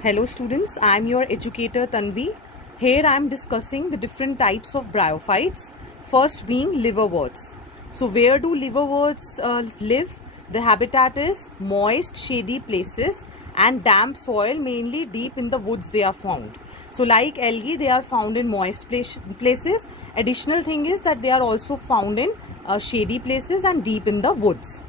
Hello students, I am your educator Tanvi. Here I am discussing the different types of bryophytes. First being liverworts. So where do liverworts live? The habitat is moist, shady places and damp soil, mainly deep in the woods they are found. So like algae, they are found in moist places. Additional thing is that they are also found in shady places and deep in the woods.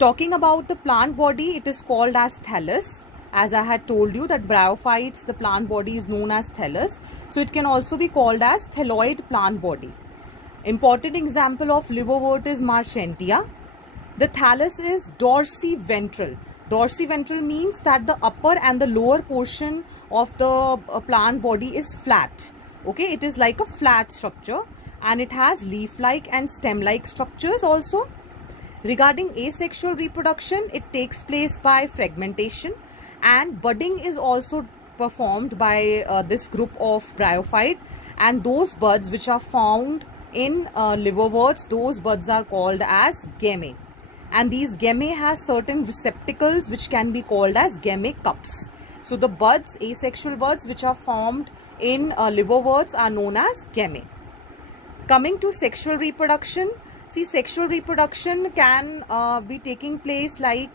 Talking about the plant body, it is called as thallus. As I had told you that bryophytes, the plant body is known as thallus. So it can also be called as thalloid plant body. Important example of liverwort is Marchantia. The thallus is dorsiventral. Dorsiventral means that the upper and the lower portion of the plant body is flat. Okay, it is like a flat structure and it has leaf-like and stem-like structures also. Regarding asexual reproduction, it takes place by fragmentation and budding is also performed by this group of bryophyte, and those buds which are found in liverworts, those buds are called as gammae, and these gammae has certain receptacles which can be called as gammae cups. So the buds, asexual buds which are formed in liverworts are known as gammae. Coming to sexual reproduction, see, sexual reproduction can be taking place like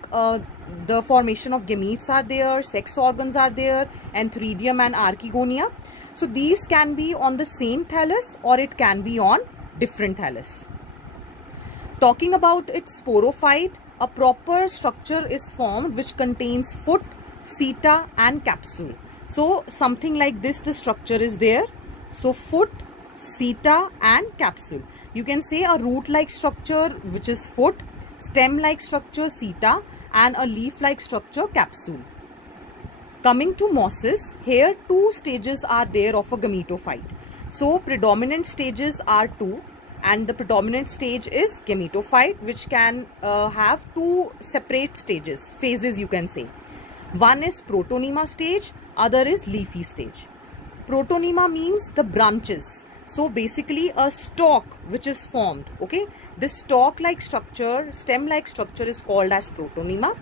the formation of gametes are there, sex organs are there, antheridium and archegonia. So these can be on the same thallus or it can be on different thallus. Talking about its sporophyte, a proper structure is formed which contains foot, seta and capsule. So something like this, the structure is there. So foot, seta and capsule. You can say a root-like structure which is foot, stem-like structure seta and a leaf-like structure capsule. Coming to mosses, here two stages are there of a gametophyte. So predominant stages are two, and the predominant stage is gametophyte, which can have two separate stages, phases you can say. One is protonema stage, other is leafy stage. Protonema means the branches. So basically a stalk which is formed, okay, this stalk like structure, stem like structure is called as protonema.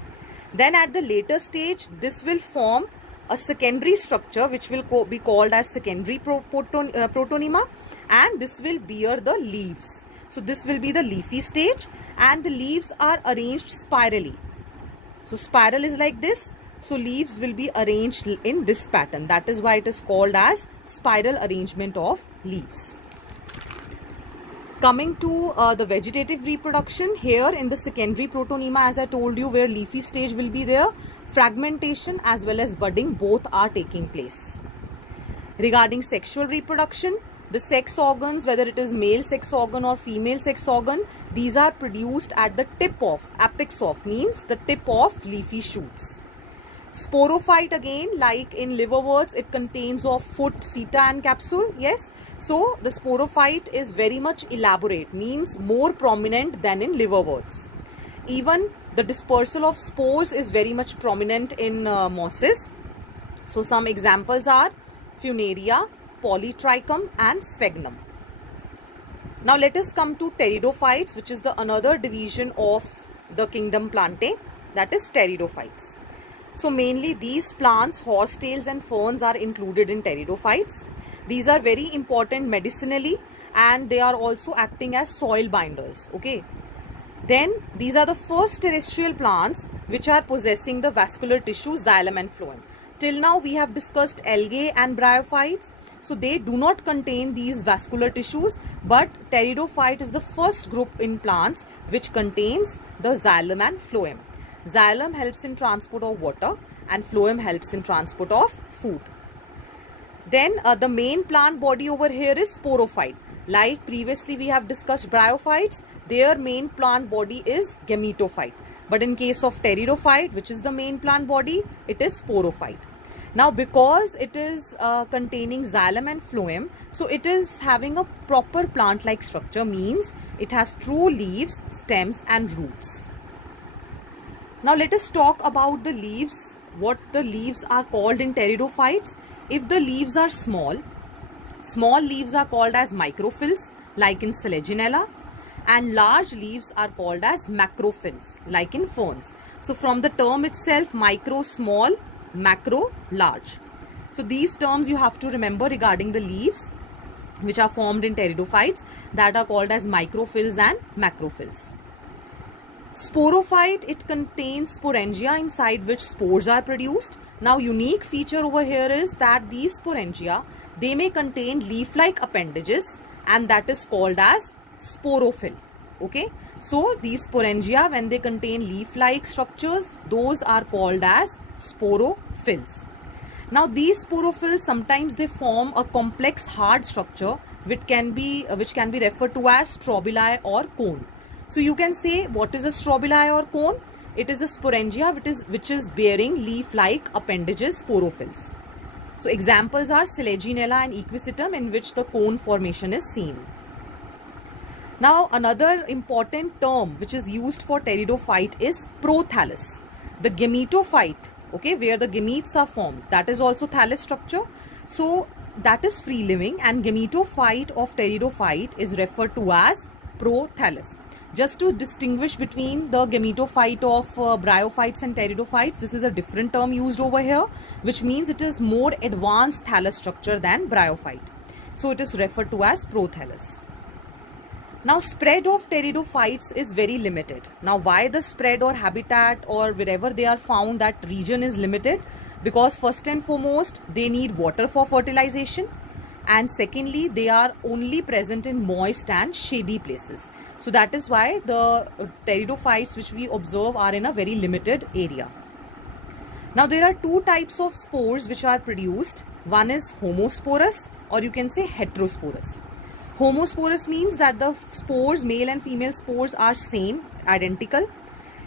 Then at the later stage, this will form a secondary structure which will be called as secondary protonema, and this will bear the leaves. So this will be the leafy stage and the leaves are arranged spirally. So spiral is like this. So leaves will be arranged in this pattern. That is why it is called as spiral arrangement of leaves. Coming to the vegetative reproduction, here in the secondary protonema, as I told you, where leafy stage will be there, fragmentation as well as budding both are taking place. Regarding sexual reproduction, the sex organs, whether it is male sex organ or female sex organ, these are produced at the tip of, apex of means the tip of leafy shoots. Sporophyte again, like in liverworts, it contains of foot, seta and capsule. Yes, so the sporophyte is very much elaborate, means more prominent than in liverworts. Even the dispersal of spores is very much prominent in mosses. So some examples are Funaria, Polytrichum and Sphagnum. Now let us come to pteridophytes, which is the another division of the kingdom Plantae, that is pteridophytes. So mainly these plants, horsetails and ferns are included in pteridophytes. These are very important medicinally and they are also acting as soil binders. Okay. Then these are the first terrestrial plants which are possessing the vascular tissue, xylem and phloem. Till now we have discussed algae and bryophytes. So they do not contain these vascular tissues, but pteridophyte is the first group in plants which contains the xylem and phloem. Xylem helps in transport of water and phloem helps in transport of food. Then the main plant body over here is sporophyte. Like previously we have discussed bryophytes, their main plant body is gametophyte. But in case of pteridophyte, which is the main plant body, it is sporophyte. Now because it is containing xylem and phloem, so it is having a proper plant-like structure, means it has true leaves, stems and roots. Now let us talk about the leaves, what the leaves are called in pteridophytes. If the leaves are small leaves are called as microphylls, like in Selaginella, and large leaves are called as macrophylls, like in ferns. So from the term itself, micro, small, macro, large. So these terms you have to remember regarding the leaves which are formed in pteridophytes, that are called as microphyll and macrophyll. Sporophyte, it contains sporangia inside which spores are produced. Now unique feature over here is that these sporangia, they may contain leaf-like appendages, and that is called as sporophyll. Okay, so these sporangia, when they contain leaf-like structures, those are called as sporophylls. Now these sporophylls, sometimes they form a complex hard structure which can be referred to as strobili or cone. So you can say, what is a strobili or cone? It is a sporangia which is bearing leaf-like appendages, sporophylls. So examples are Selaginella and Equisetum, in which the cone formation is seen. Now another important term which is used for pteridophyte is prothallus. The gametophyte, okay, where the gametes are formed, that is also thallus structure. So that is free living, and gametophyte of pteridophyte is referred to as prothallus. Just to distinguish between the gametophyte of bryophytes and pteridophytes, this is a different term used over here, which means it is more advanced thallus structure than bryophyte. So it is referred to as prothallus. Now spread of pteridophytes is very limited. Now why the spread or habitat or wherever they are found, that region is limited? Because first and foremost, they need water for fertilization, and secondly, they are only present in moist and shady places. So that is why the pteridophytes which we observe are in a very limited area. Now there are two types of spores which are produced. One is homosporous, or you can say heterosporous. Homosporous means that the spores, male and female spores, are same, identical.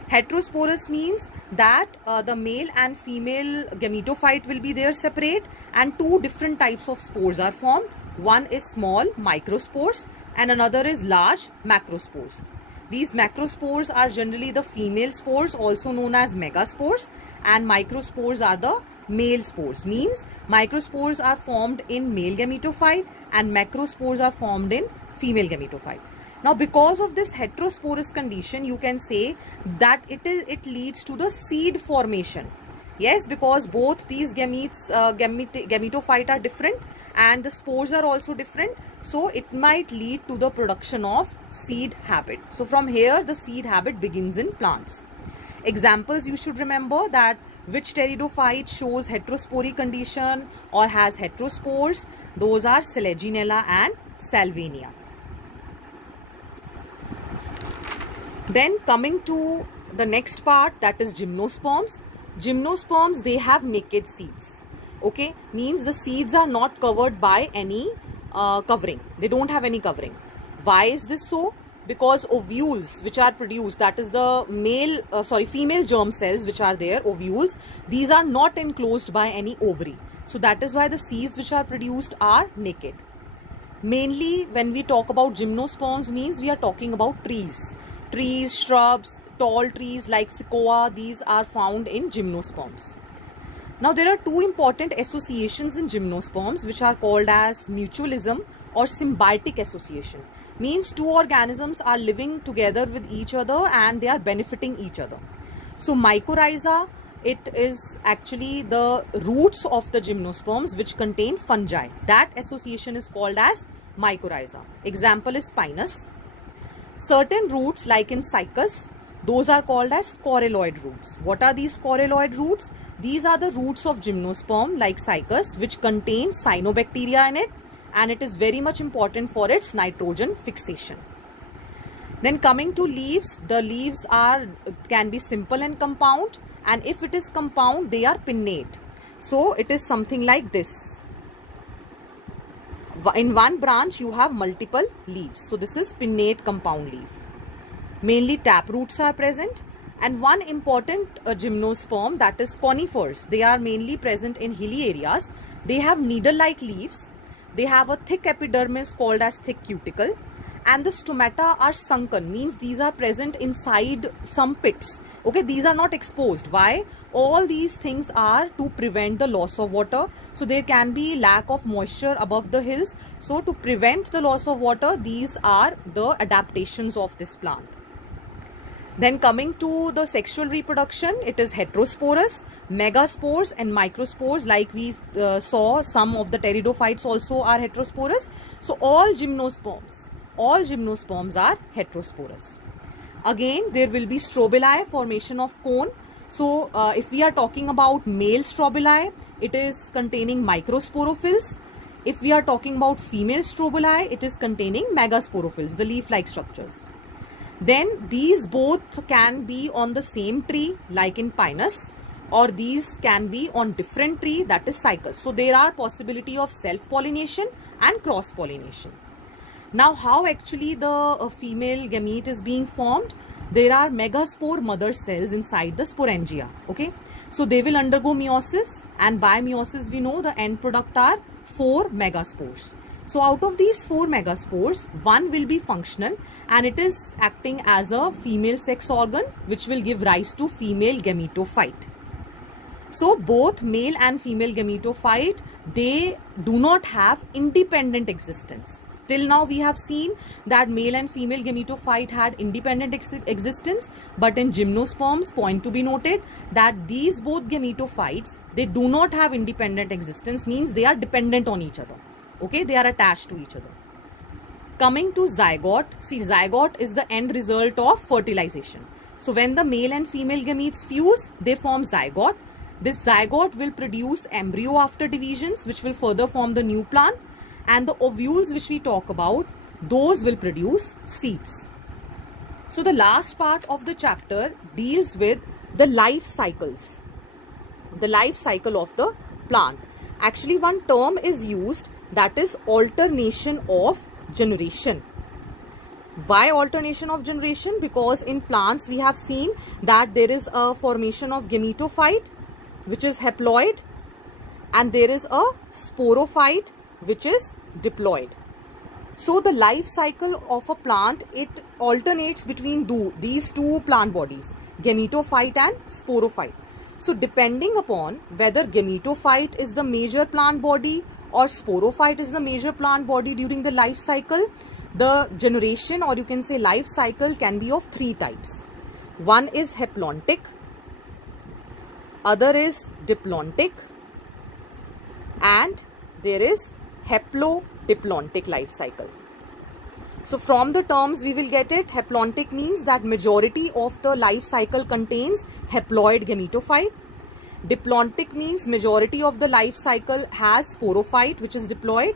Heterosporous means that the male and female gametophyte will be there separate, and two different types of spores are formed. One is small microspores and another is large macrospores. These macrospores are generally the female spores, also known as megaspores, and microspores are the male spores. Means microspores are formed in male gametophyte and macrospores are formed in female gametophyte. Now because of this heterosporous condition, you can say that it leads to the seed formation. Yes, because both these gametophyte are different and the spores are also different, so it might lead to the production of seed habit. So from here the seed habit begins in plants. Examples you should remember, that which pteridophyte shows heterospory condition or has heterospores. Those are Selaginella and Salvinia. Then coming to the next part, that is gymnosperms. Gymnosperms, they have naked seeds. Okay, means the seeds are not covered by any covering. They don't have any covering. Why is this so? Because ovules which are produced, that is the female germ cells which are there, ovules, these are not enclosed by any ovary. So that is why the seeds which are produced are naked. Mainly when we talk about gymnosperms, means we are talking about trees, shrubs, tall trees like sequoia. These are found in gymnosperms. Now there are two important associations in gymnosperms which are called as mutualism or symbiotic association. Means two organisms are living together with each other and they are benefiting each other. So mycorrhiza, it is actually the roots of the gymnosperms which contain fungi. That association is called as mycorrhiza. Example is pinus. Certain roots like in cycas, those are called as coralloid roots. What are these coralloid roots? These are the roots of gymnosperm like cycas which contain cyanobacteria in it, and it is very much important for its nitrogen fixation. Then coming to leaves, the leaves can be simple and compound, and if it is compound, they are pinnate. So it is something like this. In one branch you have multiple leaves. So this is pinnate compound leaf. Mainly tap roots are present, and one important gymnosperm, that is conifers. They are mainly present in hilly areas. They have needle-like leaves. They have a thick epidermis called as thick cuticle, and the stomata are sunken, means these are present inside some pits. Okay, these are not exposed. Why? All these things are to prevent the loss of water. So there can be lack of moisture above the hills. So to prevent the loss of water, these are the adaptations of this plant. Then coming to the sexual reproduction, it is heterosporous, megaspores and microspores. Like we saw, some of the pteridophytes also are heterosporous. So all gymnosperms are heterosporous. Again, there will be strobili, formation of cone. So if we are talking about male strobili, it is containing microsporophylls. If we are talking about female strobili, it is containing megasporophylls, the leaf-like structures. Then these both can be on the same tree, like in Pinus, or these can be on different tree, that is Cycas. So there are possibility of self-pollination and cross-pollination. Now how actually the female gamete is being formed? There are megaspore mother cells inside the sporangia. Okay, so they will undergo meiosis, and by meiosis we know the end product are 4 megaspores. So out of these 4 megaspores, one will be functional and it is acting as a female sex organ, which will give rise to female gametophyte. So both male and female gametophyte, they do not have independent existence. Till now we have seen that male and female gametophyte had independent existence, but in gymnosperms, point to be noted that these both gametophytes, they do not have independent existence, means they are dependent on each other. Okay, they are attached to each other. Coming to zygote, see, zygote is the end result of fertilization. So when the male and female gametes fuse, they form zygote. This zygote will produce embryo after divisions, which will further form the new plant, and the ovules which we talk about, those will produce seeds. So the last part of the chapter deals with the life cycles, the life cycle of the plant. Actually, one term is used, that is alternation of generation. Why alternation of generation? Because in plants we have seen that there is a formation of gametophyte, which is haploid, and there is a sporophyte, which is diploid. So the life cycle of a plant, it alternates between these two plant bodies, gametophyte and sporophyte. So depending upon whether gametophyte is the major plant body or sporophyte is the major plant body during the life cycle, the generation, or you can say life cycle, can be of 3 types. One is haplontic, other is diplontic, and there is haplodiplontic life cycle. So from the terms we will get it, haplontic means that majority of the life cycle contains haploid gametophyte. Diplontic means majority of the life cycle has sporophyte, which is diploid.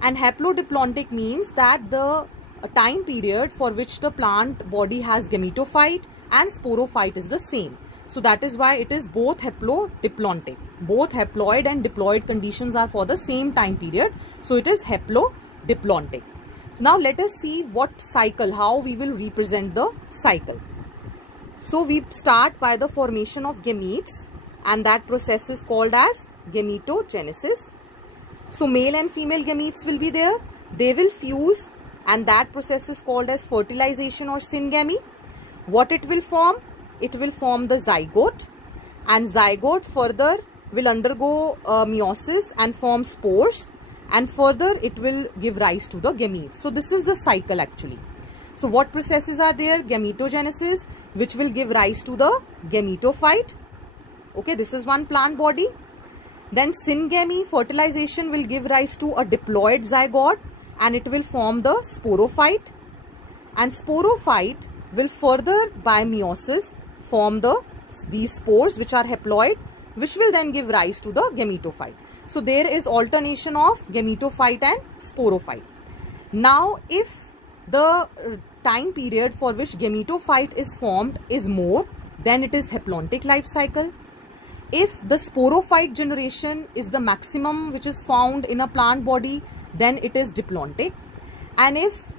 And haplodiplontic means that the time period for which the plant body has gametophyte and sporophyte is the same. So that is why it is both haplodiplontic. Both haploid and diploid conditions are for the same time period. So it is haplodiplontic. So now let us see what cycle, how we will represent the cycle. So we start by the formation of gametes, and that process is called as gametogenesis. So male and female gametes will be there. They will fuse, and that process is called as fertilization or syngamy. What it will form? It will form the zygote, and zygote further will undergo meiosis and form spores, and further it will give rise to the gametes. So this is the cycle actually. So what processes are there? Gametogenesis, which will give rise to the gametophyte. Okay, this is one plant body. Then syngamy, fertilization, will give rise to a diploid zygote, and it will form the sporophyte. And sporophyte will further by meiosis form these spores, which are haploid, which will then give rise to the gametophyte. So there is alternation of gametophyte and sporophyte. Now if the time period for which gametophyte is formed is more, then it is haplontic life cycle. If the sporophyte generation is the maximum which is found in a plant body, then it is diplontic. And if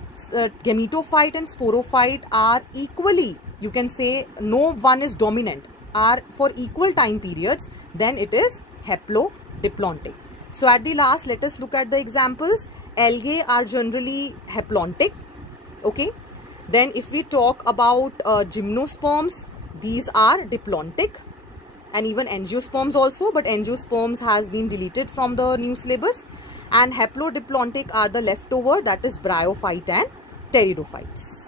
gametophyte and sporophyte are equally, you can say no one is dominant, are for equal time periods, then it is haplodiplontic. So at the last, let us look at the examples. Algae are generally haplontic. Okay. Then if we talk about gymnosperms, these are diplontic, and even angiosperms also, but angiosperms has been deleted from the new syllabus. And haplodiplontic are the leftover, that is bryophyte and pteridophytes.